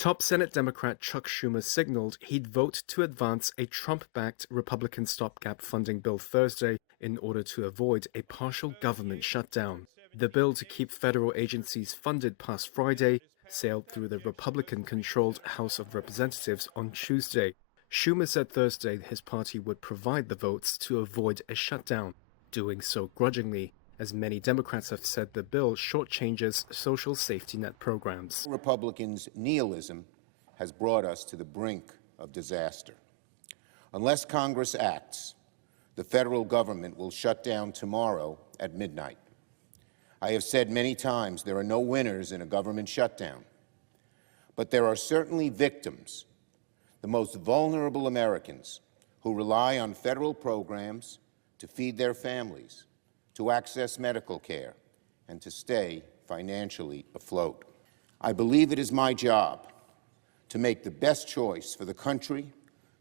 Top Senate Democrat Chuck Schumer signaled he'd vote to advance a Trump-backed Republican stopgap funding bill Thursday in order to avoid a partial government shutdown. The bill to keep federal agencies funded past Friday sailed through the Republican-controlled House of Representatives on Tuesday. Schumer said Thursday his party would provide the votes to avoid a shutdown, doing so grudgingly, as many Democrats have said the bill shortchanges social safety net programs. Republicans' nihilism has brought us to the brink of disaster. Unless Congress acts, the federal government will shut down tomorrow at midnight. I have said many times there are no winners in a government shutdown, but there are certainly victims, the most vulnerable Americans who rely on federal programs to feed their families, to access medical care, and to stay financially afloat. I believe it is my job to make the best choice for the country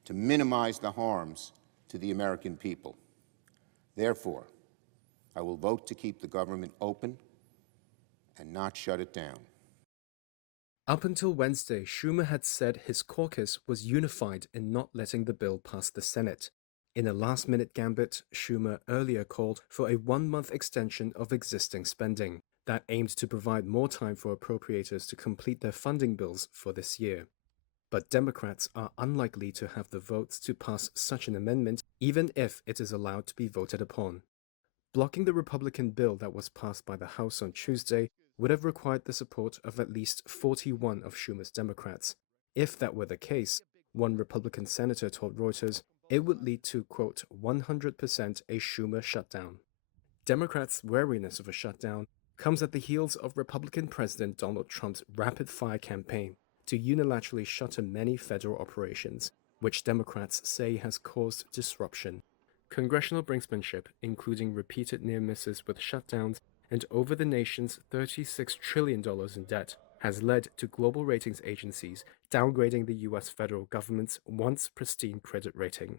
to minimize the harms to the American people. Therefore, I will vote to keep the government open and not shut it down. Up until Wednesday, Schumer had said his caucus was unified in not letting the bill pass the Senate. In a last-minute gambit, Schumer earlier called for a one-month extension of existing spending that aimed to provide more time for appropriators to complete their funding bills for this year. But Democrats are unlikely to have the votes to pass such an amendment, even if it is allowed to be voted upon. Blocking the Republican bill that was passed by the House on Tuesday would have required the support of at least 41 of Schumer's Democrats. If that were the case, one Republican senator told Reuters, it would lead to, quote, 100% a Schumer shutdown. Democrats' wariness of a shutdown comes at the heels of Republican President Donald Trump's rapid-fire campaign to unilaterally shutter many federal operations, which Democrats say has caused disruption. Congressional brinksmanship, including repeated near misses with shutdowns and over the nation's $36 trillion in debt, has led to global ratings agencies downgrading the U.S. federal government's once pristine credit rating.